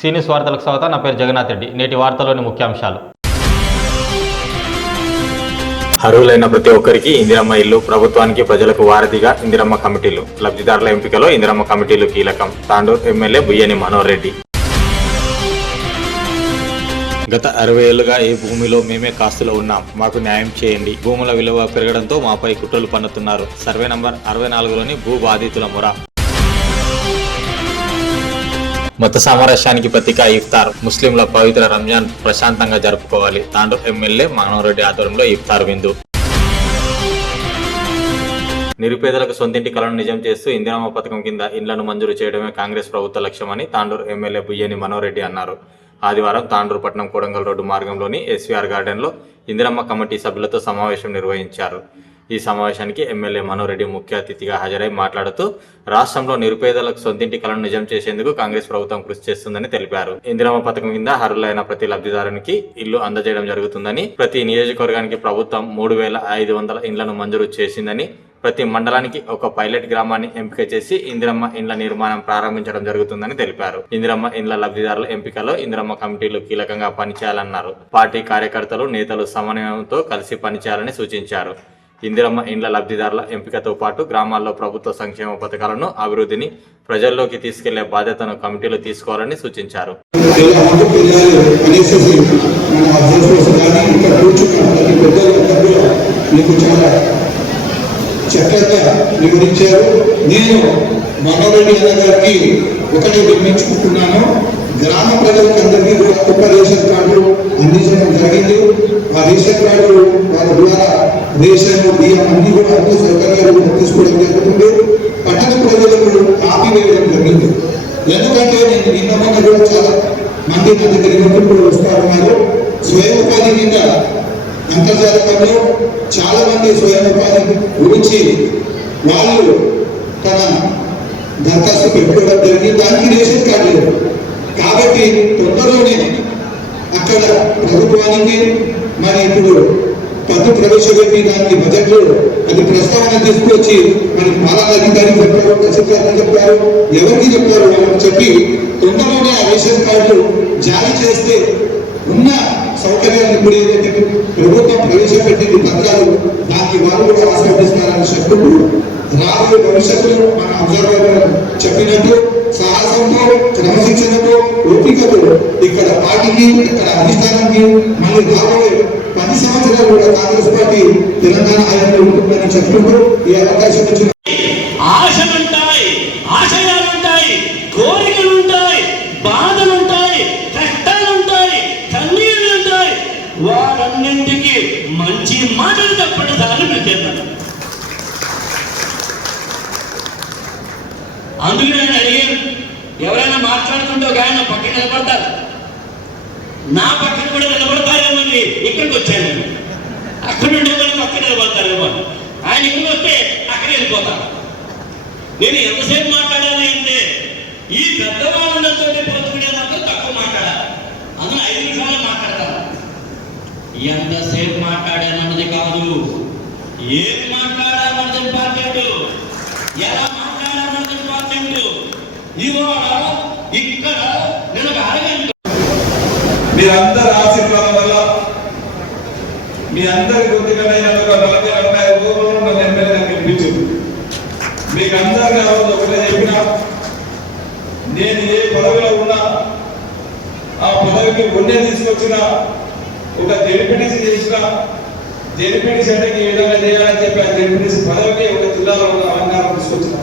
సీనియస్ వార్తలకు స్వాగతం. నా పేరు జగన్నాథ్ రెడ్డి. నేటి వార్తలోని ముఖ్యాంశాలు. అర్హులైన ప్రతి ఒక్కరికి ఇందిరమ్మ ఇల్లు, ప్రభుత్వానికి ప్రజలకు వారధిగా ఇందిరమ్మ కమిటీలు. లబ్ధిదారుల ఎంపికలో ఇందిరమ్మ కమిటీలు కీలకం. తాండూరు ఎమ్మెల్యే బుయ్యని మనోహర్ రెడ్డి. గత 60 ఏళ్లుగా ఈ భూమిలో మేమే కాస్తులో ఉన్నాం, మాకు న్యాయం చేయండి. భూముల విలువ పెరగడంతో మాపై కుట్రలు పన్నుతున్నారు. సర్వే నంబర్ 64లోని భూ బాధితుల మొర. మత సామరస్యానికి ప్రతీక ఇఫ్తార్. ముస్లింల పవిత్ర రంజాన్ ప్రశాంతంగా జరుపుకోవాలి. తాండూరు ఎమ్మెల్యే మనోహర్ రెడ్డి ఆధ్వర్యంలో ఇఫ్తార్ విందు. నిరుపేదలకు సొంతింటి కలను నిజం చేస్తూ ఇందిరమ్మ పథకం కింద ఇండ్లను మంజూరు చేయడమే కాంగ్రెస్ ప్రభుత్వ లక్ష్యమని తాండూరు ఎమ్మెల్యే బుయ్యని మనోహర్ రెడ్డి అన్నారు. ఆదివారం తాండూరు పట్టణం కోడంగల్ రోడ్డు మార్గంలోని ఎస్వీఆర్ గార్డెన్లో ఇందిరమ్మ కమిటీ సభ్యులతో సమావేశం నిర్వహించారు. ఈ సమావేశానికి ఎమ్మెల్యే మనోహర్ రెడ్డి ముఖ్య అతిథిగా హాజరై మాట్లాడుతూ రాష్ట్రంలో నిరుపేదలకు సొంతింటి కలను నిజం చేసేందుకు కాంగ్రెస్ ప్రభుత్వం కృషి చేస్తుందని తెలిపారు. ఇందిరమ్మ పథకం కింద అర్హులైన ప్రతి లబ్ధిదారునికి ఇల్లు అందజేయడం జరుగుతుందని, ప్రతి నియోజకవర్గానికి ప్రభుత్వం 3500 ఇండ్లను మంజూరు చేసిందని, ప్రతి మండలానికి ఒక పైలట్ గ్రామాన్ని ఎంపిక చేసి ఇందిరమ్మ ఇండ్ల నిర్మాణం ప్రారంభించడం జరుగుతుందని తెలిపారు. ఇందిరమ్మ ఇండ్ల లబ్ధిదారుల ఎంపికలో ఇందిరమ్మ కమిటీలు కీలకంగా పనిచేయాలన్నారు. పార్టీ కార్యకర్తలు, నేతలు సమన్వయంతో కలిసి పనిచేయాలని సూచించారు. ఇందిరమ్మ ఇండ్ల లబ్ధిదారుల ఎంపికతో పాటు గ్రామాల్లో ప్రభుత్వ సంక్షేమ పథకాలను, అభివృద్ధిని ప్రజల్లోకి తీసుకెళ్లే బాధ్యతను కమిటీలు తీసుకోవాలని సూచించారు. చక్కగా వివరించారు. నేను మనోహర్ రెడ్డి గారికి ఒకటే వినిపించుకుంటున్నాను. గ్రామ ప్రజలకు అందరికీ కూడా కొత్త రేషన్ కార్డులు అందించడం జరిగింది. ఆ రేషన్ కార్డు వారి ద్వారా రేషన్, బియ్యం అన్ని కూడా అన్ని సౌకర్యాలు తీసుకోవడం జరుగుతుంది. పట్టణ ప్రజలకు ఆపివేయడం జరిగింది. ఎందుకంటే నేను నిన్న మొన్న కూడా చాలా మంది నా దగ్గర కూడా వస్తా ఉన్నారు. స్వయం ఉపాధి కింద అంతర్జాతకంలో చాలా మంది స్వయం ఉపాధి గురించి వాళ్ళు తన దరఖాస్తు పెట్టుకోవడం జరిగింది. దానికి రేషన్ కార్డు లేదు. కాబట్టి తొందరలోనే అక్కడ ప్రభుత్వానికి మరి ఇప్పుడు పన్ను ప్రవేశపెట్టి దానికి బడ్జెట్లో అది ప్రస్తావన తీసుకొచ్చి మరి పాలనాధికారి చెప్పారు, తహసీల్దార్ చెప్పారు, ఎవరికి చెప్పారు వాళ్ళని చెప్పి తొందరలోనే ఆ రేషన్ కార్డులు జారీ చేస్తే ఉన్న సౌకర్యాన్ని ఇప్పుడు ఏదైతే ప్రభుత్వం ప్రవేశపెట్టింది పథకాలు దానికి వాళ్ళు కూడా ఆస్వాదిస్తారని చెప్తూ రాబోయే భవిష్యత్తులో మన అబ్జర్వర్ చెప్పినట్టు సాహసంతో, క్రమశిక్షణతో, ఓపికతో ఇక్కడ పార్టీకి, ఇక్కడ అధిష్టానానికి మళ్ళీ రాబోయే 10 సంవత్సరాలు కూడా కాంగ్రెస్ పార్టీ తెలంగాణ హయాంలో ఉంటుందని చెప్పుకుంటూ ఈ అవకాశం వచ్చిన ఆశలుంటాయి, ఆశయాలుంటాయి, కోరికలుంటాయి, బాధలుంటాయి, కష్టాలుంటాయి, కన్నీళ్లుంటాయి. వారన్నింటికి మంచి మాటలు చెప్పడం దాన్ని పెట్టేద్దాం. అందుకే నేను అడిగాను, ఎవరైనా మాట్లాడుతుంటే ఒక ఆయన పక్కన నిలబడతారు, నా పక్కన కూడా నిలబడతారేమని ఇక్కడికి వచ్చాను. అక్కడ నుండి వాళ్ళు పక్కన నిలబడతారేమో, ఆయన ఇక్కడికి వస్తే అక్కడ వెళ్ళిపోతాను. నేను ఎంతసేపు మాట్లాడాలి అంటే ఈ పెద్దవాళ్ళతో పోతుకునేదాకా తక్కువ మాట్లాడాలి. అందులో 5 నిమిషాలు మాట్లాడతాను. ఎంతసేపు మాట్లాడానన్నది కాదు, ఏం మాట్లాడాలన్నది ఇంపార్టెంట్, ఎలా మాట్లాడాలన్నది ఇంపార్టెంట్. ఇవాళ ఇక్కడ నేను అడగండి, మీరందరి ఆశీర్వాదం వల్ల మీ అందరి కొద్దిగా 40-45 రూపాయలు నన్ను ఎమ్మెల్యేగా గెలిపించింది. మీకు అందరికీ ఒకటే చెప్పిన, నేను ఏ పదవిలో ఉన్నా ఆ పదవికి ఉన్నే తీసుకొచ్చిన, ఒక జెడ్పీటీసీ చేసిన, జెడ్పీటీసీ అంటే ఈ విధంగా చేయాలని చెప్పి ఆ జెడ్పీటీసీ పదవికి ఒక జిల్లాలో ఉన్న అలంకారం తీసుకొచ్చిన,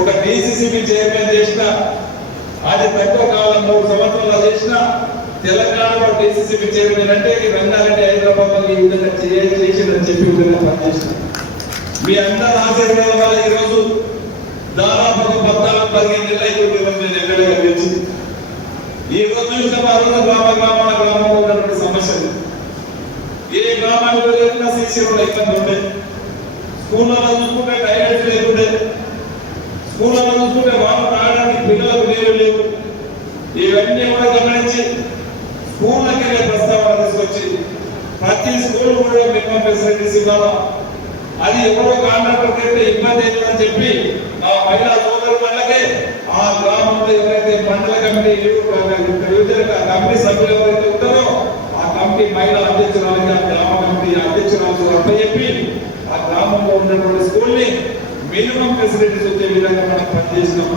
ఒక డీసీసీబీ చైర్మన్ చేసిన, అది తక్కువ కాలం 3 సంవత్సరాలు చేసిన, తెలంగాణలో డీసీసీబీ చైర్మన్ అంటే ఈ రంగారెడ్డి హైదరాబాద్ ఈ విధంగా చేసిందని చెప్పి విధంగా పనిచేసిన. మీ అందరి ఆశీర్వాదం వల్ల ఈరోజు దాదాపు 14-15 ఏళ్ళ నేను ఎమ్మెల్యేగా గెలిచింది. ఈ రోజు చూసిన గ్రామంలో ఉన్నటువంటి సమస్యలు, ఏ గ్రామానికి వెళ్ళినా సీసీ రోడ్లు ఇబ్బంది ఉండే, స్కూళ్ళలో చూసుకుంటే టాయిలెట్స్ లేకుండే, స్కూళ్ళలో చూసుకుంటే వాళ్ళు రావడానికి పిల్లలకు నీళ్ళు లేవు. ఇవన్నీ కూడా గమనించి స్కూళ్ళకి ప్రస్తావన తీసుకొచ్చి ప్రతి స్కూల్ కూడా మినిమం ఫెసిలిటీస్ ఇవ్వాలా. అది ఎవరో కాంట్రాక్టర్ అయితే ఇబ్బంది అవుతుందని చెప్పి ఆ మహిళా సోదరు వాళ్ళకే ఆ గ్రామంలో ఎవరైతే మండల కమిటీ మినిమం ఫెసిలిటీస్ వచ్చే విధంగా మనం పనిచేసినాం.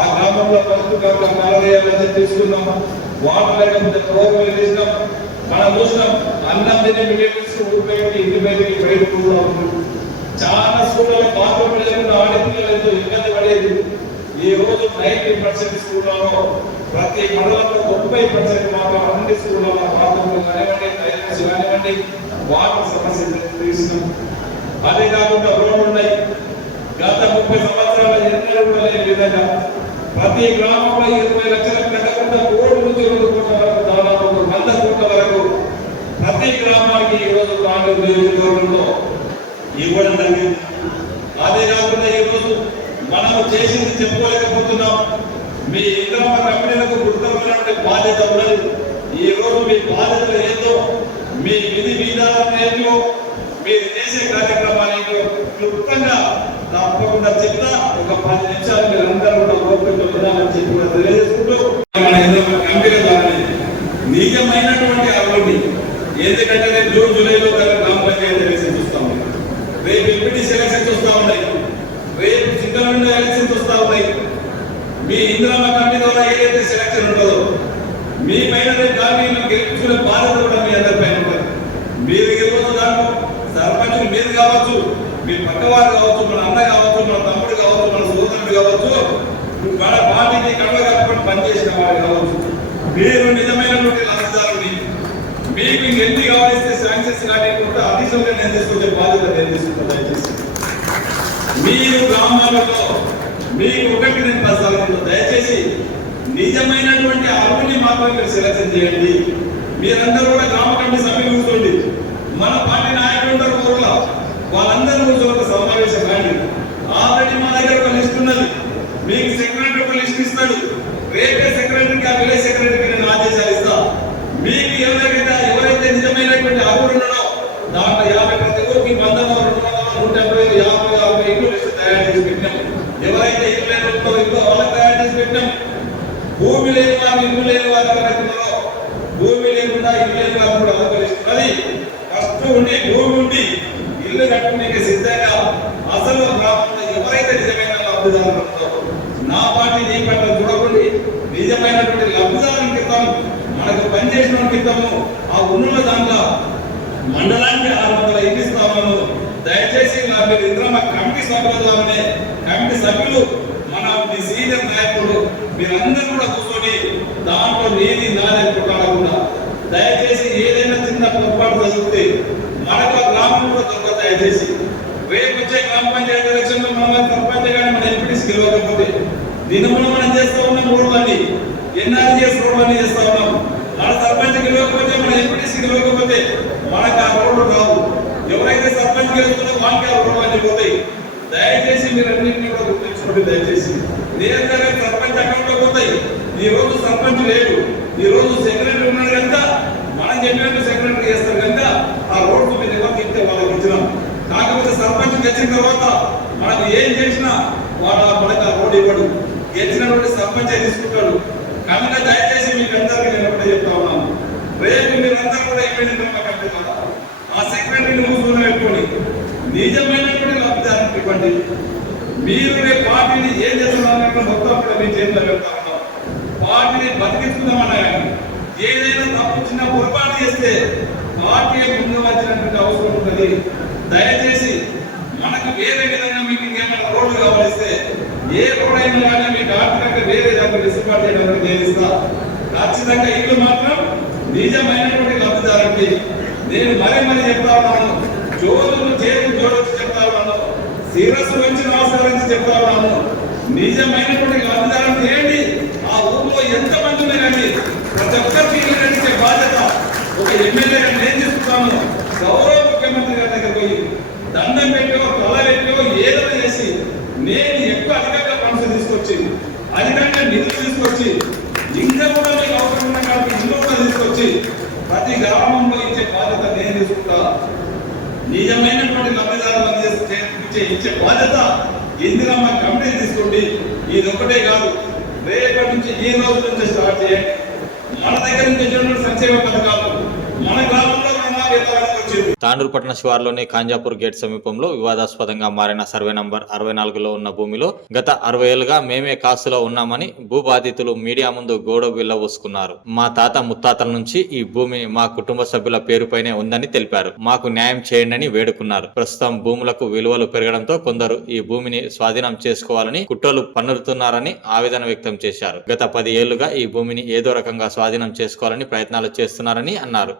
ఆ గ్రామంలో ప్రస్తుతంగా నలభై తీసుకున్నాం. వాటర్ లేకపోతే ప్రోగ్రాం చేసినాం. మనం చూసినాం అన్నం తినే మిలియన్స్ ఊరిపోయి ఇంటి బయటికి బయట కూడా ఉంటుంది. చాలా స్కూళ్ళలో బాత్రూమ్ లేకుండా ఆడపిల్లలతో ఇబ్బంది పడేది. ఈ రోజు 90% స్కూళ్ళలో ప్రతి మండలంలో 30% మాత్రం అన్ని స్కూళ్ళలో బాత్రూమ్లు కానివ్వండి, టైలెట్స్ కానివ్వండి, వాటర్ సమస్య తీసినాం. అదే కాకుండా రోడ్లు ఉన్నాయి. గత 30 సంవత్సరాల ఎన్నడూ కూడా లేని విధంగా ప్రతి గ్రామంలో 20 లక్షల కట్టకుండా 1 కోటి నుంచి 2 కోట్ల వరకు, దాదాపు 100 కోట్ల వరకు ప్రతి గ్రామానికి ఈ రోజు కాంగ్రెస్ నియోజకవర్గంలో ఇవ్వడం జరిగింది. అదే కాకుండా ఈ రోజు మనం చేసింది చెప్పుకోలేకపోతున్నాం. మీ ఇంద్రమ్మ కంపెనీలకు గుర్తున్నటువంటి బాధ్యత ఉన్నది. ఈ రోజు మీ బాధ్యతలు ఏందో, మీ విధి విధానం ఏంటో, మీరు చేసే కార్యక్రమాలు క్లుప్తంగా తప్పకుండా చెప్తా. ఒక 10 నిమిషాలు మీరు అందరూ కూడా ఓపికతో వినాలని చెప్పి కూడా తెలియజేసుకుంటూ మన ఇంద్రమ్మ కంపెనీ ద్వారా నిజమైనటువంటి అభివృద్ధి, ఎందుకంటే రేపు జూన్ జూలైలో గ్రామ పంచాయతీ ఎలక్షన్స్ వస్తా ఉన్నాయి, రేపు ఎంపీటీసీ ఎలక్షన్స్ వస్తా ఉన్నాయి, రేపు సింగల్ ఎలక్షన్స్ వస్తా ఉన్నాయి. మీ ఇంద్రమ్మ కంపెనీ ద్వారా ఏదైతే సెలక్షన్ ఉంటుందో మీ పైన రేపు గ్రామీణ గెలుపుకునే బాధ్యత కూడా మీ అందరి పైన ఉంటుంది. మీరు గెలవచ్చు, దాంట్లో సర్పంచులు మీరు కావచ్చు, మీ పక్కవారు కావచ్చు, మన అన్న కావచ్చు, మన తమ్ముడు కావచ్చు, మన సోదరుడు కావచ్చు, మన పార్టీకి కడవ కట్టుకొని పనిచేసిన వారు కావచ్చు. మీరు నిజమైనటువంటి లబ్ధిదారుని. మీకు ఎన్ని కావాలిస్తే శాంక్షన్స్ కానివ్వకుండా అధికంగా నేను తీసుకొచ్చే బాధ్యత నేను తీసుకుంటాను. దయచేసి మీరు గ్రామాలలో మీకు 1-2 స్థలాల్లో దయచేసి నిజమైనటువంటి అర్హుని మాత్రం మీరు సెలక్షన్ చేయండి. మీరందరూ కూడా గ్రామ కమిటీ సభ్యులు కూర్చోండి. మన పార్టీ నాయకులు ఉంటారు ఊర్లో, వాళ్ళందరూ కూర్చొని ఒక సమావేశం కాండి. ఆల్రెడీ మా దగ్గర ఒక లిస్ట్ ఉన్నది. మీకు సెక్రటరీ ఒక లిస్ట్ ఇస్తాడు. రేపే సెక్రటరీకి, ఆ విలేజ్ సెక్రటరీకి నేను ఆదేశాలు ఇస్తా. మీకు ఎవరైతే నిజమైనటువంటి అర్హులు ఉన్నాడో దాంట్లో 50 ప్రతి ఊరికి 100, 200, 150, 50 ఇల్లు లిస్ట్ తయారు చేసి పెట్టాం. ఎవరైతే ఇల్లు లేనుందో ఇల్లు వాళ్ళకి తయారు చేసి పెట్టాం. భూమి లేని వారు, ఇల్లు లేని వారు ఎవరైతున్నారో, భూమి లేకుండా ఇల్లు లేని వారు కూడా అవకలిస్తున్నది. ఫస్ట్ ఉండి భూమి ఉండి ఇల్లు కట్టుకునే సిద్ధంగా అసలు గ్రామంలో ఎవరైతే నిజమైన లబ్ధిదారులు ఉన్నారో, నా పార్టీ నీ పట్ల చూడకుండా నిజమైనటువంటి లబ్ధిదారుల క్రితం మనకు పనిచేసిన క్రితము ఆ ఉన్నుల దాంట్లో మండలానికి 600 ఇల్లు ఇస్తామను. దయచేసి మీరు ఇంద్రమ్మ కమిటీ సభ్యుల ద్వారానే, కమిటీ సభ్యులు మన మీ సీనియర్ నాయకులు మీరందరూ కూడా కూర్చొని దాంట్లో నీది నాదని కొట్టాలకుండా దయచేసి ఏదైనా చిన్న పొరపాటు జరిగితే మనకు గ్రామం కూడా దొరక. దయచేసి రేపు వచ్చే గ్రామ పంచాయతీ ఎలక్షన్ లో మన సర్పంచ్ కానీ మన ఎంపీటీసీ గెలవకపోతే దినమున మనం చేస్తూ ఉన్నాం రోడ్లన్నీ, ఎన్ఆర్జీఎస్ రోడ్లన్నీ చేస్తా ఉన్నాం. మన సర్పంచ్ గెలవకపోతే, మన ఎంపీటీసీ గెలవకపోతే మనకు ఆ రోడ్లు రావు. ఎవరైతే సర్పంచ్ గెలుస్తున్నారో వాళ్ళకి ఆ రోడ్లు అన్నీ పోతాయి. దయచేసి మీరు అన్నింటినీ కూడా గుర్తించుకోండి. దయచేసి నేరుగా సర్పంచ్ అకౌంట్ లో పోతాయి. ఈ రోజు సర్పంచ్ లేడు, ఈ రోజు సెక్రటరీ ఉన్నాడు కనుక మనం చెప్పినట్టు సెక్రటరీ చేస్తారు కనుక ఆ రోడ్డు మీద ఎవరికి ఇస్తే వాళ్ళకి ఇచ్చినాం. కాకపోతే సర్పంచ్ గెలిచిన తర్వాత మనకు ఏం చేసినా మనకు ఆ రోడ్డు ఇవ్వడు. గెలిచినటువంటి సర్పంచ్ తీసుకుంటాడు కనుక దయచేసి మీకు అందరికీ నేను ఒకటే చెప్తా ఉన్నాను. రేపు మీరందరూ కూడా అయిపోయింది ఆ సెక్రటరీని మూసుకుని పెట్టుకోండి. నిజమైనటువంటి లబ్ధిదారులకు ఇవ్వండి. మీరు రేపు పార్టీని ఏం చేస్తున్నారంటే మొత్తం కూడా మీ చేతిలో పెడతా ఉన్నాం. పార్టీని బతికించుకుందామన్నా కానీ ఏదైనా తప్పు చిన్న పొరపాటు చేస్తే పార్టీ ముందు వచ్చినటువంటి అవసరం ఉంటుంది. దయచేసి మనకు వేరే విధంగా మీకు ఇంకేమైనా రోడ్లు కావాలిస్తే ఏ రోడ్ అయినా కానీ మీకు ఆర్థికంగా వేరే దానికి డిస్పాట్ చేయడానికి నేను ఇస్తా. ఖచ్చితంగా ఇల్లు మాత్రం నిజమైనటువంటి లబ్ధిదారునికి నేను మరీ చెప్తా ఉన్నాను. జోడులు చేతులు జోడించి చెప్తా ఉన్నాను. శిరస్సు నుంచి నమస్కరించి చెప్తా ఉన్నాను. నిజమైనటువంటి లబ్ధిదారులు ఏంటి ఆ ఊళ్ళో ఎంతమంది ఉన్నారండి, ప్రతి ఒక్కరికి ఇల్లు కట్టించే బాధ్యత ఒక ఎమ్మెల్యేగా నేను తీసుకున్నాను. గౌరవ ముఖ్యమంత్రి గారి దగ్గర పోయి దండం పెట్టో, తల పెట్టో, ఏదో చేసి నేను ఎక్కువ అధికంగా ఫండ్స్ తీసుకొచ్చి, అధికంగా నిధులు తీసుకొచ్చి, ఇంకా కూడా మీకు అవసరం ఉన్న కాబట్టి ఇల్లు కూడా తీసుకొచ్చి ప్రతి గ్రామంలో ఇచ్చే బాధ్యత నేను తీసుకుంటా. నిజమైనటువంటి లబ్ధిదారులను ఇచ్చే బాధ్యత ఇందిరమ్మ కమిటీ తీసుకోండి. ఇది ఒకటే కాదు, రేపటి నుంచి ఈ రోజు నుంచి స్టార్ట్ చేయండి. మన దగ్గర నుంచి వచ్చినటువంటి సంక్షేమ పథకాలు మన గ్రామంలో రుణమాఫీ వచ్చింది. తాండూరు పట్టణ శివార్లోని కాంజాపూర్ గేట్ సమీపంలో వివాదాస్పదంగా మారిన సర్వే నంబర్ 64లో ఉన్న భూమిలో గత 60 ఏళ్లుగా మేమే కాసులో ఉన్నామని భూబాధితులు మీడియా ముందు గోడ విల్లబోసుకున్నారు. మా తాత ముత్తాతల నుంచి ఈ భూమి మా కుటుంబ సభ్యుల పేరుపైనే ఉందని తెలిపారు. మాకు న్యాయం చేయండి వేడుకున్నారు. ప్రస్తుతం భూములకు విలువలు పెరగడంతో కొందరు ఈ భూమిని స్వాధీనం చేసుకోవాలని కుట్రలు పన్నుతున్నారని ఆవేదన వ్యక్తం చేశారు. గత 10 ఏళ్లుగా ఈ భూమిని ఏదో రకంగా స్వాధీనం చేసుకోవాలని ప్రయత్నాలు చేస్తున్నారని అన్నారు.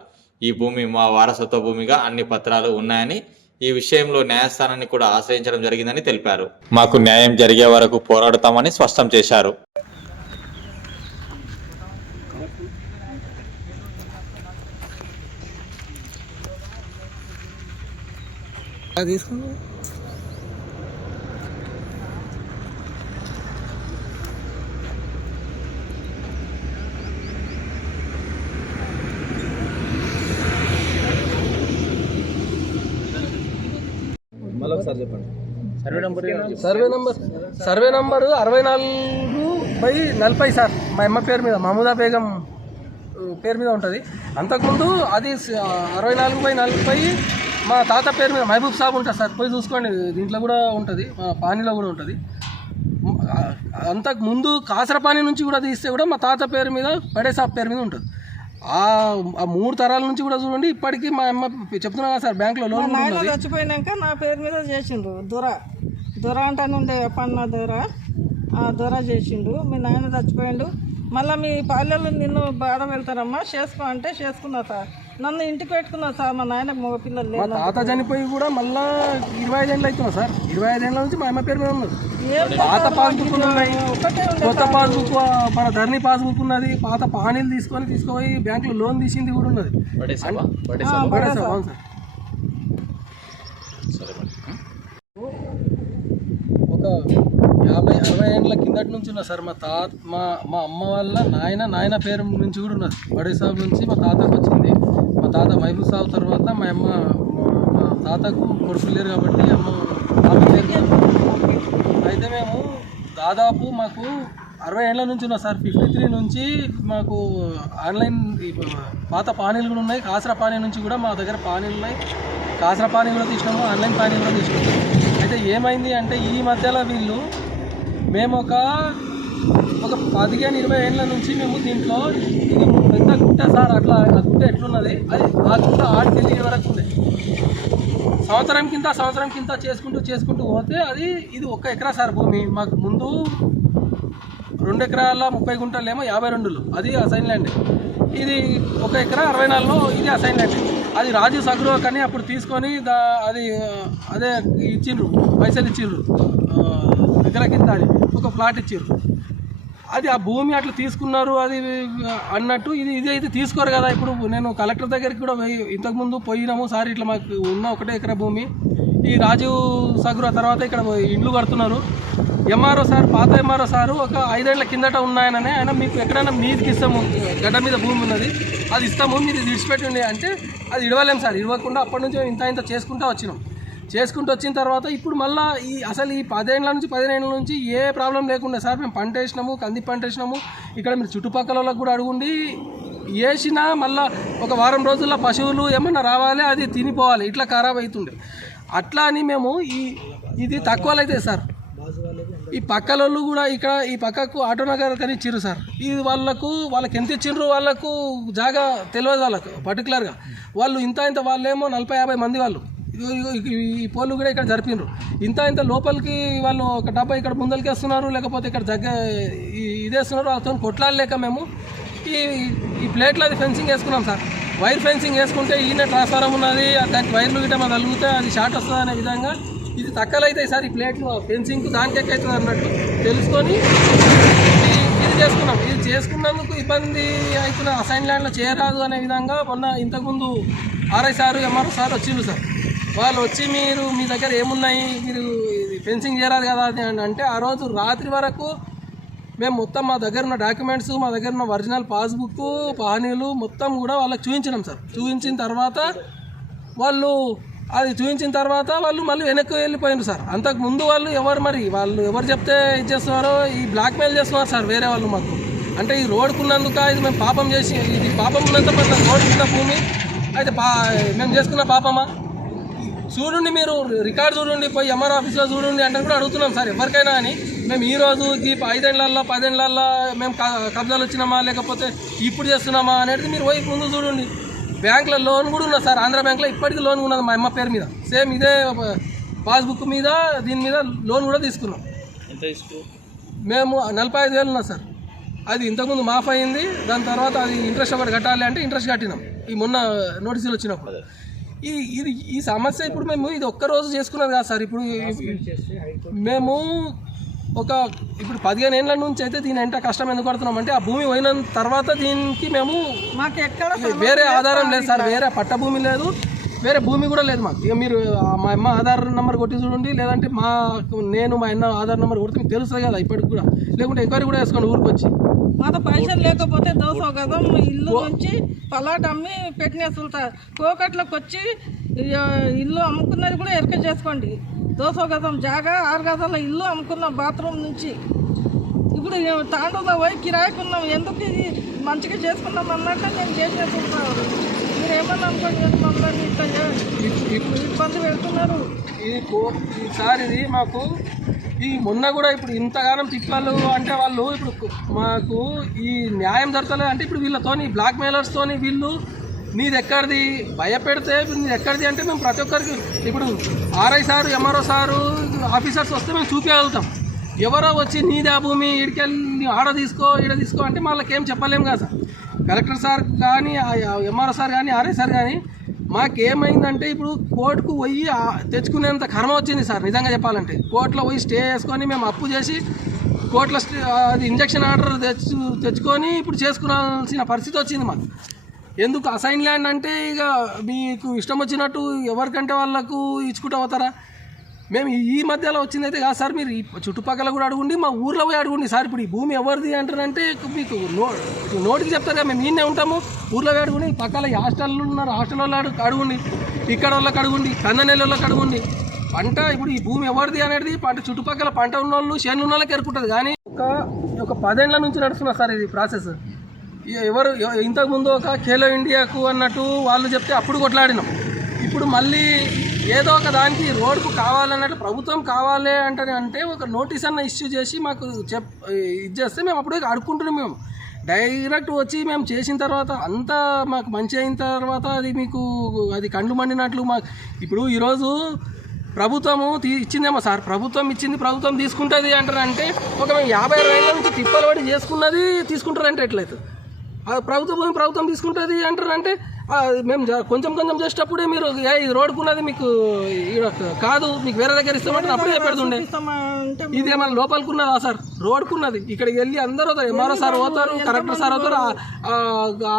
ఈ భూమి మా వారసత్వ భూమిగా అన్ని పత్రాలు ఉన్నాయని, ఈ విషయంలో న్యాయస్థానాన్ని కూడా ఆశ్రయించడం జరిగిందని తెలిపారు. మాకు న్యాయం జరిగే వరకు పోరాడతామని స్పష్టం చేశారు. Survey number 64/40 sir. మా అమ్మ పేరు మీద, మహమూదా బేగం పేరు మీద ఉంటుంది. అంతకుముందు అది 64/40 మా తాత పేరు మీద మహబూబ్ సాబ్ ఉంటుంది సార్. పోయి చూసుకోండి, దీంట్లో కూడా ఉంటుంది, మా పానీలో కూడా ఉంటుంది. అంతకుముందు కాసరపాని నుంచి కూడా తీస్తే కూడా మా తాత పేరు మీద బడే సాబ్ పేరు మీద ఉంటుంది. ఆ 3 తరాల నుంచి కూడా చూడండి. ఇప్పటికీ మా అమ్మ చెప్తున్నా కదా సార్, బ్యాంకులో లోన్ చచ్చిపోయినాక నా పేరు మీద చేసిండు. దొర అంటానే ఉండే పన్న దొర చేసిండు. మీ నాయన చచ్చిపోయిండు. మళ్ళీ మీ పాలెళ్ళు నిన్ను బాధ వెళ్తారమ్మా, చేసుకో అంటే చేసుకున్నా సార్. నన్ను ఇంటికి పెట్టుకున్నా సార్. మా నాయన మగ పిల్లలు లేదు. తాత చనిపోయి కూడా మళ్ళీ 25 ఏళ్ళు అవుతున్నా సార్. 25 ఏళ్ళ నుంచి మా అమ్మ పేరు మీద ఉన్నది. పాత పాస్బుక్ ఉన్నాయి, కొత్త పాస్బుక్, మన ధరణి పాస్బుక్ ఉన్నది. పాత పానీలు తీసుకుపోయి బ్యాంకులో లోన్ తీసింది కూడా ఉన్నది. అవును సార్. ఒక 50-60 ఏళ్ళ కిందటి నుంచి ఉన్నా సార్. మా అమ్మ వాళ్ళ నాయన పేరు నుంచి కూడా ఉన్నది. బడే సాబ్ నుంచి మా తాతకు వచ్చింది. మా తాత మహబూబ్ సాబ్ తర్వాత మా తాతకు కొడుకు లేరు కాబట్టి తాత పేరు. అయితే మేము దాదాపు మాకు 60 ఏళ్ళ నుంచి ఉన్నా సార్. 53 నుంచి మాకు ఆన్లైన్ పాత పానీలు కూడా ఉన్నాయి. కాసర పానీ నుంచి కూడా మా దగ్గర పానీలు ఉన్నాయి. కాసర పానీ కూడా తీసినాము, ఆన్లైన్ పానీ కూడా తీసినాము. అయితే ఏమైంది అంటే ఈ మధ్యలో మేము ఒక 15-20 ఏళ్ళ నుంచి మేము దీంట్లో ఇది పెద్ద గుట్ట సార్. అట్లా ఆ గుట్ట ఎట్లున్నది, అది ఆ గుట్ట ఆడికెళ్ళి వరకు ఉంది. సంవత్సరం కింద చేసుకుంటూ పోతే ఇది 1 ఎకరా సార్ భూమి. మాకు ముందు 2 ఎకరాల 30 గుంటలేమో 52లో అది అసైన్ ల్యాండ్. ఇది 1 ఎకరా 64లో ఇది అసైన్ ల్యాండ్. అది రాజు సగ్రో కానీ అప్పుడు తీసుకొని అదే ఇచ్చిండ్రు, పైసలు ఇచ్చిండ్రు, ఎకరా కింద అని ఒక ప్లాట్ ఇచ్చిండ్రు. అది ఆ భూమి అట్లా తీసుకున్నారు అది అన్నట్టు. ఇది అయితే తీసుకోరు కదా. ఇప్పుడు నేను కలెక్టర్ దగ్గరికి కూడా ఇంతకుముందు పోయినాము సార్. ఇట్లా మాకు ఉన్న 1 ఎకరా భూమి ఈ రాజు సగ్రో తర్వాత ఇక్కడ ఇండ్లు కడుతున్నారు. ఎంఆర్ఓ సార్, పాత ఎంఆర్ఓ సారు ఒక 5 ఏళ్ల కిందట ఉన్నాయననే ఆయన మీకు ఎక్కడైనా మీదికి ఇస్తాము, గడ్డ మీద భూమి ఉన్నది అది ఇస్తాము, మీరు విడిచిపెట్టండి అంటే అది ఇడవలేము సార్. ఇడవకుండా అప్పటి నుంచి ఇంత చేసుకుంటూ వచ్చిన తర్వాత ఇప్పుడు మళ్ళీ అసలు ఈ 10 ఏళ్ళ నుంచి 15 ఏళ్ళ నుంచి ఏ ప్రాబ్లం లేకుండా సార్. మేము పంట వేసినాము, కంది పంట వేసినాము. ఇక్కడ మీరు చుట్టుపక్కల వాళ్ళకి కూడా అడుగుండి వేసినా మళ్ళీ ఒక వారం రోజుల్లో పశువులు ఏమన్నా రావాలి, అది తినిపోవాలి, ఇట్లా ఖరాబ్ అవుతుండే. అట్లా అని మేము ఇది తక్కువలో అయితే సార్ ఈ పక్కలోళ్ళు కూడా ఇక్కడ ఈ పక్కకు ఆటోనగర్ కానీ ఇచ్చిర్రు సార్. ఇది వాళ్ళకి ఎంత ఇచ్చిండ్రు, వాళ్ళకు జాగా తెలియదు వాళ్ళకు పర్టికులర్గా. వాళ్ళు ఇంత వాళ్ళేమో 40-50 మంది వాళ్ళు ఈ పోలు కూడా ఇక్కడ జరిపినారు. ఇంత లోపలికి వాళ్ళు ఒక డబ్బా ఇక్కడ ముందరికి వేస్తున్నారు, లేకపోతే ఇక్కడ ఇదేస్తున్నారు. వాళ్ళతో కొట్లాడలేక మేము ఈ ప్లేట్లో అది ఫెన్సింగ్ వేసుకున్నాం సార్. వైర్ ఫెన్సింగ్ వేసుకుంటే ఈయన ట్రాన్స్ఫారం ఉన్నది, దానికి వైర్లు గిట్ట మాకు తగిలితే అది షార్ట్ వస్తుంది అనే విధంగా ఇది తక్కువ అవుతాయి సార్. ఈ ప్లేట్లు ఫెన్సింగ్ దానికి ఎక్కువ అన్నట్టు తెలుసుకొని ఇది చేసుకున్నాం. ఇది చేసుకున్నందుకు ఇబ్బంది అవుతున్న అసైన్ ల్యాండ్లో చేయరాదు అనే విధంగా మొన్న ఇంతకుముందు ఆర్ఐ సారు ఎంఆర్ఓ సార్ వచ్చిండ్రు సార్. వాళ్ళు వచ్చి మీ దగ్గర ఏమున్నాయి, మీరు ఫెన్సింగ్ చేయరాదు కదా అని అంటే ఆ రోజు రాత్రి వరకు మేము మొత్తం మా దగ్గర ఉన్న డాక్యుమెంట్స్, మా దగ్గర ఉన్న ఒరిజినల్ పాస్బుక్, పానీలు మొత్తం కూడా వాళ్ళకి చూపించినాం సార్. చూపించిన తర్వాత వాళ్ళు మళ్ళీ వెనక్కి వెళ్ళిపోయినారు సార్. అంతకుముందు వాళ్ళు ఎవరు చెప్తే ఇది చేస్తున్నారో ఈ బ్లాక్మెయిల్ చేస్తున్నారు సార్ వేరే వాళ్ళు మాకు. అంటే ఈ రోడ్కున్నందుక ఇది మేము పాపం చేసి, ఇది పాపం ఉన్నంత మన రోడ్డున్న భూమి అయితే మేము చేసుకున్న పాపమా? చూడండి, మీరు రికార్డు చూడండి, పోయి ఎంఆర్ ఆఫీస్లో చూడండి అంటే కూడా అడుగుతున్నాం సార్ ఎవరికైనా అని. మేము ఈ రోజు ఈ 5 ఏళ్లలో 10 ఏళ్లలో మేము కబ్జాలు వచ్చినామా లేకపోతే ఇప్పుడు చేస్తున్నామా అనేది మీరు పోయి ముందు చూడండి. బ్యాంకులో లోన్ కూడా ఉన్నది సార్, ఆంధ్ర బ్యాంక్లో ఇప్పటికీ లోన్ ఉన్నది మా అమ్మ పేరు మీద, సేమ్ ఇదే పాస్బుక్ మీద దీని మీద లోన్ కూడా తీసుకున్నాం. మేము 45,000 ఉన్నది సార్. అది ఇంతకుముందు మాఫ్ అయింది, దాని తర్వాత అది ఇంట్రెస్ట్ ఒకటి కట్టాలి అంటే ఇంట్రెస్ట్ కట్టినాం ఈ మొన్న నోటీసులు వచ్చినప్పుడు. ఈ సమస్య ఇప్పుడు మేము ఇది ఒక్కరోజు చేసుకున్నది కాదు సార్. ఇప్పుడు మేము ఇప్పుడు 15 ఏళ్ళ నుంచి అయితే దీని ఎంత కష్టం ఎందుకు పడుతున్నాం అంటే ఆ భూమి పోయిన తర్వాత దీనికి మేము మాకు ఎక్కడ వేరే ఆధారం లేదు సార్, వేరే పట్ట భూమి లేదు, వేరే భూమి కూడా లేదు మాకు. ఇక మీరు మా అమ్మ ఆధార్ నెంబర్ కొట్టి చూడండి, లేదంటే నేను మా అన్న ఆధార్ నెంబర్ కొడితే మీకు తెలుస్తుంది కదా ఇప్పటికి కూడా, లేకుంటే ఎంక్వైరీ కూడా వేసుకోండి ఊరికి వచ్చి. మాతో పైసలు లేకపోతే దోసో గదం ఇల్లు నుంచి పలాట్ అమ్మి పెట్టినేసులుతా కోకట్లోకి వచ్చి ఇల్లు అమ్ముకున్నది కూడా ఎరక చేసుకోండి. దోసో గదం జాగా 6 గదాల ఇల్లు అమ్ముకున్నాం బాత్రూమ్ నుంచి. ఇప్పుడు తాండూలో పోయి కిరాయికున్నాం, ఎందుకు ఇది మంచిగా చేసుకున్నాం అన్నట్టు నేను చేసేసుకుంటున్నాను. మీరు ఏమన్నా అనుకోండి కదా మమ్మల్ని ఇబ్బంది పెడుతున్నారు. ఈసారి ఇది మాకు ఈ మొన్న కూడా ఇప్పుడు ఇంతగానం తిప్పాలు అంటే వాళ్ళు ఇప్పుడు మాకు ఈ న్యాయం జరుగుతలేదు అంటే ఇప్పుడు వీళ్ళతోని బ్లాక్ మెయిలర్స్తోని వీళ్ళు నీది ఎక్కడిది భయపెడితే నీది ఎక్కడిది అంటే మేము ప్రతి ఒక్కరికి ఇప్పుడు RI sir MRO sir officers వస్తే మేము చూపించగలుగుతాం. ఎవరో వచ్చి నీది ఆ భూమి ఈడికెళ్ళి ఆడ తీసుకో ఈడ తీసుకో అంటే వాళ్ళకేం చెప్పలేము కదా సార్. కలెక్టర్ సార్ కానీ ఎంఆర్ఓ సార్ కానీ ఆర్ఐ సార్ కానీ మాకేమైందంటే ఇప్పుడు కోర్టుకు పోయి తెచ్చుకునేంత కర్మ వచ్చింది సార్. నిజంగా చెప్పాలంటే కోర్టులో పోయి స్టే చేసుకొని మేము అప్పు చేసి కోర్టులో అది ఇంజక్షన్ ఆర్డర్ తెచ్చుకొని ఇప్పుడు చేసుకునాల్సిన పరిస్థితి వచ్చింది మాకు. ఎందుకు అసైన్ ల్యాండ్ అంటే ఇక మీకు ఇష్టం వచ్చినట్టు ఎవరికంటే వాళ్ళకు ఇచ్చుకుంటూ పోతారా? మేము ఈ మధ్యలో వచ్చింది అయితే కాదు సార్. మీరు ఈ చుట్టుపక్కల కూడా అడుగుండి, మా ఊర్లో పోయి అడుగుండి సార్. ఇప్పుడు ఈ భూమి ఎవరిది అంటారంటే మీకు నోటికి చెప్తారు కదా, మేము ఈయనే ఉంటాము, ఊర్లో పోయి అడుగుండి. పక్కల హాస్టల్లో ఉన్నారు, హాస్టల్ వాళ్ళు అడుగుండి, ఇక్కడ వాళ్ళకి అడుగుండి, కందనేళ్ళ వాళ్ళకి అడుగుండి. పంట ఇప్పుడు ఈ భూమి ఎవరిది అనేది పంట చుట్టుపక్కల పంట ఉన్న వాళ్ళు చేను ఉన్న వాళ్ళకి ఎరుకుంటుంది. కానీ ఒక 10 ఏళ్ల నుంచి నడుస్తున్నారు సార్ ఇది ప్రాసెస్. ఎవరు ఇంతకుముందు ఒక ఖేలో ఇండియాకు అన్నట్టు వాళ్ళు చెప్తే అప్పుడు కొట్లాడినాం. ఇప్పుడు మళ్ళీ ఏదో ఒక దానికి రోడ్కు కావాలన్నట్టు ప్రభుత్వం కావాలి అంటే ఒక నోటీస్ అన్న ఇష్యూ చేసి మాకు ఇది చేస్తే మేము అప్పుడు అడుక్కుంటున్నాం. మేము డైరెక్ట్ వచ్చి మేము చేసిన తర్వాత అంతా మాకు మంచి అయిన తర్వాత అది మీకు అది కండు మండినట్లు మాకు ఇప్పుడు ఈరోజు ప్రభుత్వము ఇచ్చిందేమో సార్. ప్రభుత్వం ఇచ్చింది ప్రభుత్వం తీసుకుంటుంది అంటారంటే ఒక మేము 50 ఏళ్ళ నుంచి తిప్పలు పడి చేసుకున్నది తీసుకుంటారంటే ఎట్లయితే ప్రభుత్వం తీసుకుంటుంది అంటారంటే మేము కొంచెం చేసేటప్పుడే మీరు ఈ రోడ్కున్నది మీకు కాదు, మీకు వేరే దగ్గర ఇస్తామంటే అప్పుడే పెడుతుండే. ఇది ఏమన్నా లోపలికున్నదా సార్? రోడ్కున్నది ఇక్కడికి వెళ్ళి అందరూ అవుతారు, ఎంఆర్ఓ సార్ పోతారు, కలెక్టర్ సార్ అవుతారు,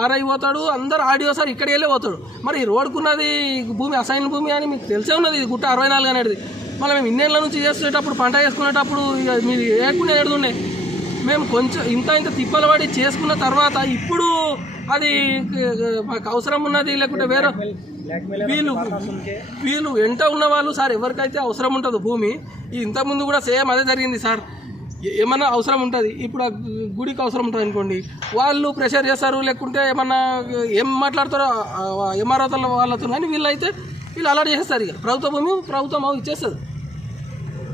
ఆర్ఐ పోతాడు, అందరూ ఆర్డీఓ సార్ ఇక్కడికి వెళ్ళి పోతాడు. మరి ఈ రోడ్కున్నది భూమి అసైన్ భూమి అని మీకు తెలిసే ఉన్నది. ఇది గుట్ట 64 అనేది మళ్ళీ మేము ఇన్నేళ్ళ నుంచి చేసేటప్పుడు పంట వేసుకునేటప్పుడు మీరు ఏడుకునే ఏడుతుండే. మేము కొంచెం ఇంత తిప్పలు పడి చేసుకున్న తర్వాత ఇప్పుడు అది మాకు అవసరం ఉన్నది లేకుంటే వేరే వీళ్ళు ఎంట ఉన్న వాళ్ళు సార్ ఎవరికైతే అవసరం ఉంటుందో భూమి ఇంతకుముందు కూడా సేమ్ అదే జరిగింది సార్. ఏమన్నా అవసరం ఉంటుంది, ఇప్పుడు ఆ గుడికి అవసరం ఉంటుంది అనుకోండి, వాళ్ళు ప్రెషర్ చేస్తారు, లేకుంటే ఏమన్నా ఏం మాట్లాడతారో ఎంఆర్ఓ వాళ్ళతో, కానీ వీళ్ళు అలర్ట్ చేస్తారు. ఇక ప్రభుత్వ భూమి ప్రభుత్వం ఇచ్చేస్తుంది,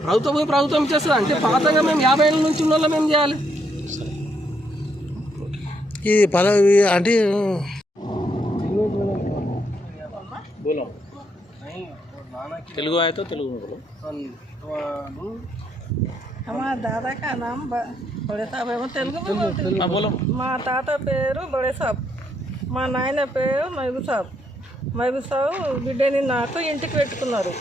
ప్రభుత్వం ఇచ్చేస్తుంది. అంటే పాతగా మేము 50 ఏళ్ళ నుంచి ఉన్న వాళ్ళు మేము చేయాలి. ఈ పదవి అంటే తెలుగు అయితే తెలుగు మా దాదా కా నామ్ బడే సాబ్ ఏమో తెలుగు. మా తాత పేరు బడే సాబ్, మా నాయన పేరు మహబూబ్ సాబ్ బిడ్డని నాకు ఇంటికి పెట్టుకున్నారు.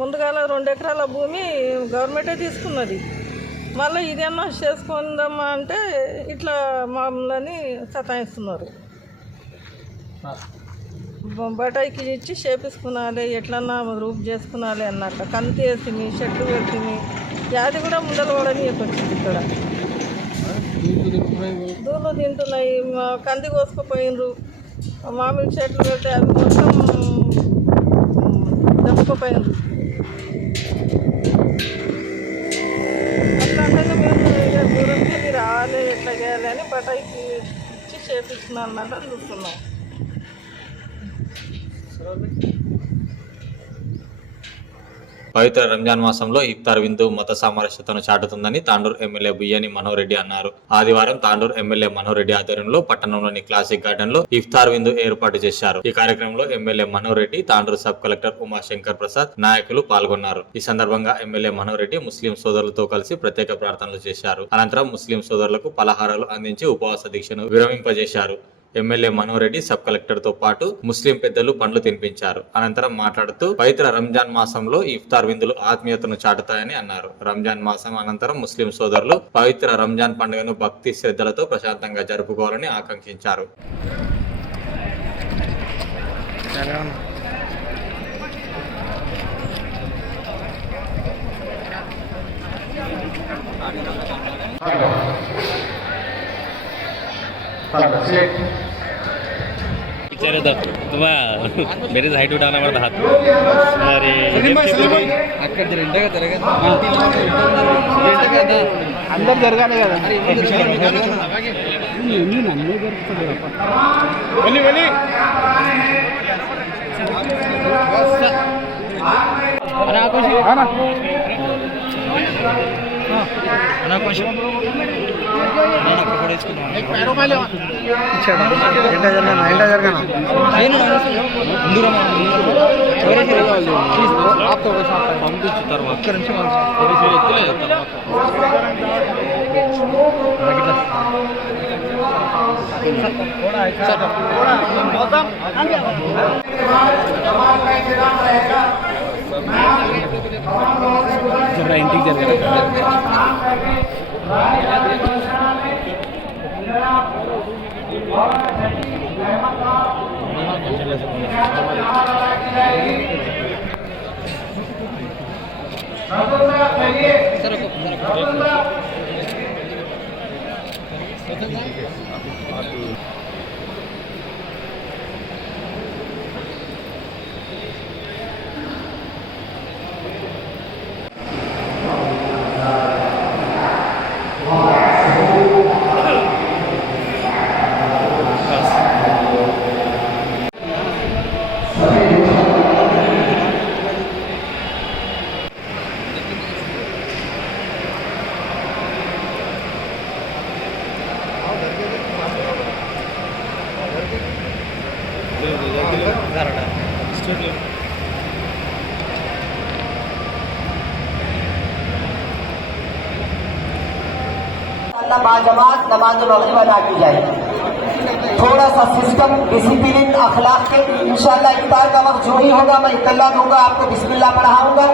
ముందుగాల 2 ఎకరాల భూమి గవర్నమెంటే తీసుకున్నది. మళ్ళీ ఇదేమన్నా చేసుకుందామా అంటే ఇట్లా మమ్మల్ని సతాయిస్తున్నారు. బటాయికి ఇచ్చి చేపించుకునాలి, ఎట్లన్నా రూప్ చేసుకునాలి అన్నట్టు కంతి వేసి చెట్లు పెడుతుంది. వ్యాధి కూడా ముందర పడని వచ్చింది. ఇక్కడ దూళ్ళు తింటున్నాయి, కంది కోసుకుపోయినరు, మామిడి చెట్లు పెడితే అవి మొత్తం దెబ్బకుపోయినరు. అట్లా మేము దూరంకి రావాలి ఎట్లా చేయాలి అని బటాయికి ఇచ్చి చేపించుకున్నాను అన్నట్టు చూస్తున్నాం. పవిత్ర రంజాన్ మాసంలో ఇఫ్తార్ విందు మత సామరస్యతను చాటుతుందని తాండూరు ఎమ్మెల్యే బుయ్యని మనోహర్ రెడ్డి అన్నారు. ఆదివారం తాండూరు ఎమ్మెల్యే మనోహర్ రెడ్డి ఆధ్వర్యంలో పట్టణంలోని క్లాసిక్ గార్డెన్ లో ఇఫ్తార్ విందు ఏర్పాటు చేశారు. ఈ కార్యక్రమంలో MLA Manohar Reddy, Tandur sub collector Umashankar Prasad నాయకులు పాల్గొన్నారు. ఈ సందర్భంగా ఎమ్మెల్యే మనోహర్ రెడ్డి ముస్లిం సోదరులతో కలిసి ప్రత్యేక ప్రార్థనలు చేశారు. అనంతరం ముస్లిం సోదరులకు పలహారాలు అందించి ఉపవాస దీక్షను విరమింపజేశారు. MLA Manohar Reddy sub collector తో పాటు ముస్లిం పెద్దలు పండ్లు తినిపించారు. అనంతరం మాట్లాడుతూ పవిత్ర రంజాన్ మాసంలో ఇఫ్తార్ విందులు ఆత్మీయతను చాటుతాయని అన్నారు. రంజాన్ మాసం అనంతరం ముస్లిం సోదరులు పవిత్ర రంజాన్ పండుగను భక్తి శ్రద్ధలతో ప్రశాంతంగా జరుపుకోవాలని ఆకాంక్షించారు. पिक्चर है तो मेरे हाइट उठाना पड़ता हाथ अरे అందరు జరగాలి కదా ఇంటికి बाजमात नमाजुल मगरिब अदा की जाए। थोड़ा सा सिस्टम डिसिप्लिन अखलाक के इंशाल्लाह इफ्तार का वक्त जो ही होगा मैं इत्तला दूंगा, आपको बिस्मिल्लाह पढ़ाऊंगा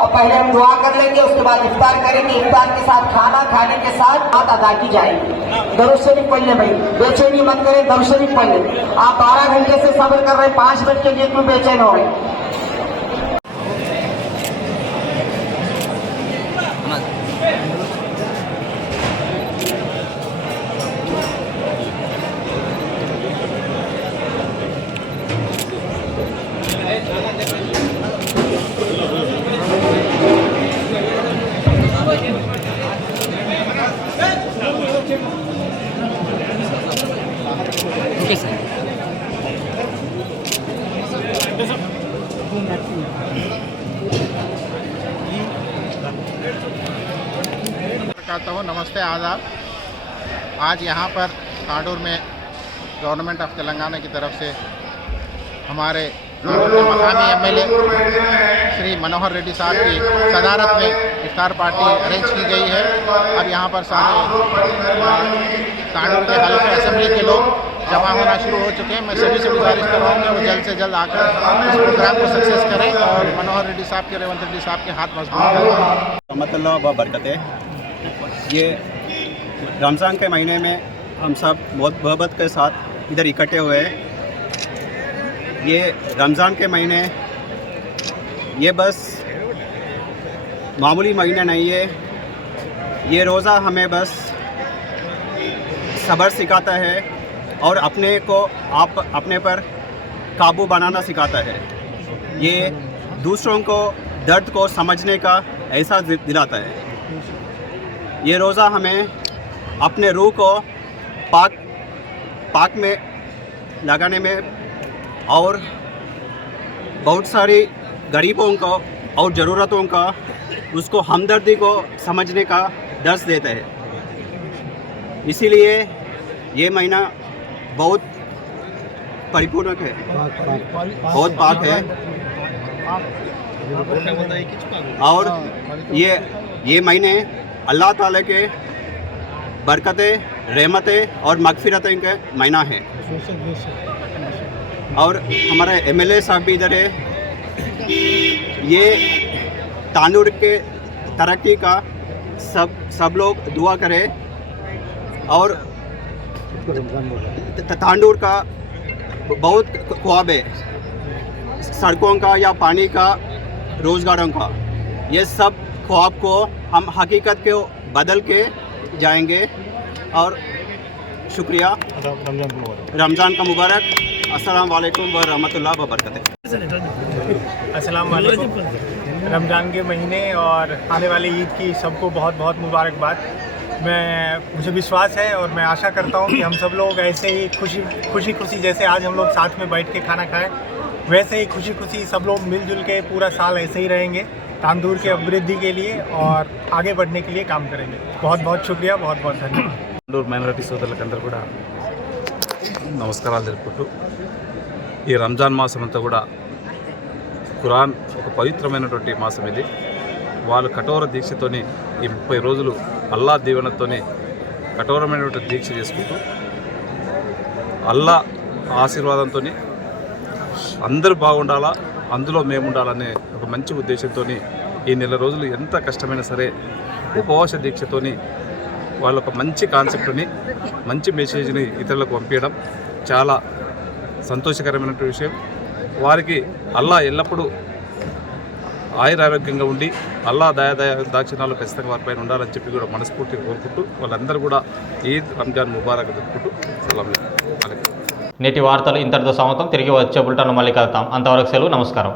और पहले हम दुआ कर लेंगे, उसके बाद इफ्तार करेंगे। इफ्तार के साथ खाना खाने के साथ बात अदा की जाएगी। दरूद शरीफ पढ़ ले भाई, बेचैनी मत करें, दरूद शरीफ पढ़ ले। आप 12 घंटे से सब्र कर रहे हैं, 5 मिनट के लिए क्यों बेचैन हो रहे हैं? नमस्ते, आदाब। आज यहाँ पर तांडूर में गवर्नमेंट ऑफ तेलंगाना की तरफ से हमारे मकामी एमएलए श्री मनोहर रेड्डी साहब की सदारत में इफ्तार पार्टी अरेंज की गई है। अब यहाँ पर सारे तांडूर के हल्के असेंबली के लोग जमा होना शुरू हो चुके हैं। मैं सभी से गुजारिश करवाऊँगा वो जल्द से जल्द आकर इस प्रोग्राम को सक्सेस करें और मनोहर रेड्डी साहब के, रेवंत रेड्डी साहब के हाथ मजबूत करें। रहमतुल्लाह व बरकतें। ये रमज़ान के महीने में हम सब बहुत मोहब्बत के साथ इधर इकट्ठे हुए हैं। ये रमज़ान के महीने ये बस मामूली महीने नहीं है, ये रोज़ा हमें बस सब्र सिखाता है और अपने को आप अपने पर काबू बनाना सिखाता है। ये दूसरों को दर्द को समझने का एहसास दिलाता है। ये रोज़ा हमें अपने रूह को पाक में लगाने में और बहुत सारी गरीबों को और ज़रूरतों का उसको हमदर्दी को समझने का दर्स देते हैं। इसीलिए ये महीना बहुत परिपूर्ण है, बहुत पाक है। और ये महीने अल्लाह ताला के बरकतें, रहमतें और मगफिरतें के महीना है। और हमारे एमएलए साहब भी इधर है। ये तांडूर के तरक्की का सब लोग दुआ करें। और तांडूर का बहुत ख्वाब है, सड़कों का या पानी का, रोज़गारों का। ये सब ख्वाब को हम हकीकत को बदल के जाएंगे। और शुक्रिया। रमज़ान का मुबारक। अस्सलाम वालेकुम व रहमतुल्लाह व बरकatuh। अस्सलाम वालेकुम। रमज़ान के महीने और आने वाली ईद की सबको बहुत बहुत मुबारकबाद। मुझे विश्वास है और मैं आशा करता हूँ कि हम सब लोग ऐसे ही खुशी जैसे आज हम लोग साथ में बैठ के खाना खाएं, वैसे ही खुशी सब लोग मिलजुल के पूरा साल ऐसे ही रहेंगे, तांदूर के अभिवृद्धि के लिए और आगे बढ़ने के लिए काम करेंगे। बहुत बहुत शुक्रिया, बहुत बहुत धन्यवाद। तांडूर మైనారిటీ సోదరులందరూ కూడా నమస్కారాలు తెలుపుకుంటూ ఈ రంజాన్ మాసం అంతా కూడా ఖురాన్ ఒక పవిత్రమైనటువంటి మాసం ఇది. వాళ్ళు కఠోర దీక్షతోని ఈ 30 రోజులు అల్లా దీవెనతోని కఠోరమైనటువంటి దీక్ష చేసుకుంటూ అల్లా ఆశీర్వాదంతో అందరూ బాగుండాలా, అందులో మేము ఉండాలనే ఒక మంచి ఉద్దేశంతో ఈ నెల రోజులు ఎంత కష్టమైనా సరే ఉపవాస దీక్షతోని వాళ్ళ ఒక మంచి కాన్సెప్ట్ని, మంచి మెసేజ్ని ఇతరులకు పంపించడం చాలా సంతోషకరమైన విషయం. వారికి అల్లా ఎల్లప్పుడూ ఆయురారోగ్యంగా ఉండి అల్లా దాక్షిణాలు ఖచ్చితంగా వారిపైన ఉండాలని చెప్పి కూడా మనస్ఫూర్తిగా కోరుకుంటూ వాళ్ళందరూ కూడా ఈద్ రంజాన్ ముబారక్ చెప్పుకుంటూ సలాం. నేటి వార్తలు ఇంతటితో సమాప్తం. తిరిగి వచ్చే బులెటిన్లో మళ్ళీ కలుద్దాం. అంతవరకు సెలవు. నమస్కారం.